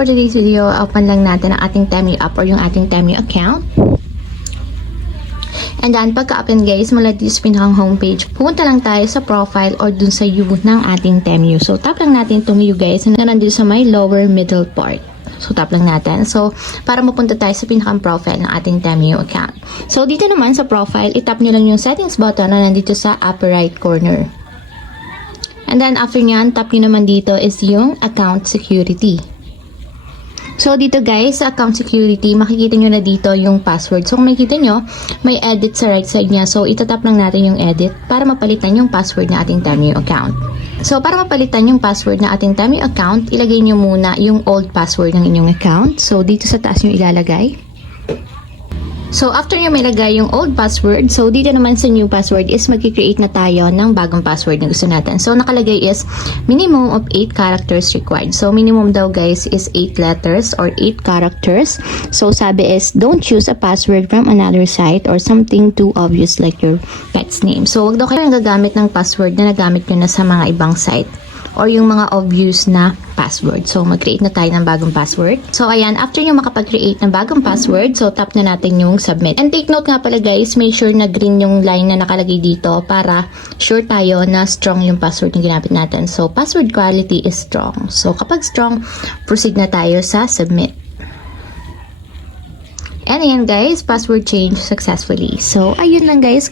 For today's video, open lang natin ang ating Temu app or yung ating Temu account. And then, pagka-open guys, mula dito sa pinakang homepage, pupunta lang tayo sa profile or dun sa U ng ating Temu. So, tap lang natin itong U guys na nandito sa may lower middle part. So, tap lang natin. So, para mapunta tayo sa pinakang profile ng ating Temu account. So, dito naman sa profile, itap nyo lang yung settings button na nandito sa upper right corner. And then, after nyan, tap nyo naman dito is yung account security. So, dito guys, sa account security, makikita nyo na dito yung password. So, kung makikita nyo, may edit sa right side niya. So, itatap lang natin yung edit para mapalitan yung password na ating Temu account. So, para mapalitan yung password na ating Temu account, ilagay nyo muna yung old password ng inyong account. So, dito sa taas nyo ilalagay. So, after nyo may lagay yung old password, so dito naman sa new password is mag-create na tayo ng bagong password na gusto natin. So, nakalagay is minimum of 8 characters required. So, minimum daw guys is 8 letters or 8 characters. So, sabi is don't choose a password from another site or something too obvious like your pet's name. So, wag daw kayo gagamit ng password na nagamit nyo na sa mga ibang site or yung mga obvious na password. So, mag-create na tayo ng bagong password. So, ayan, after nyo makapag-create ng bagong password, so, tap na natin yung submit. And take note nga pala guys, make sure na green yung line na nakalagay dito para sure tayo na strong yung password na ginamit natin. So, password quality is strong. So, kapag strong, proceed na tayo sa submit. And ayan guys, password change successfully. So, ayun lang guys.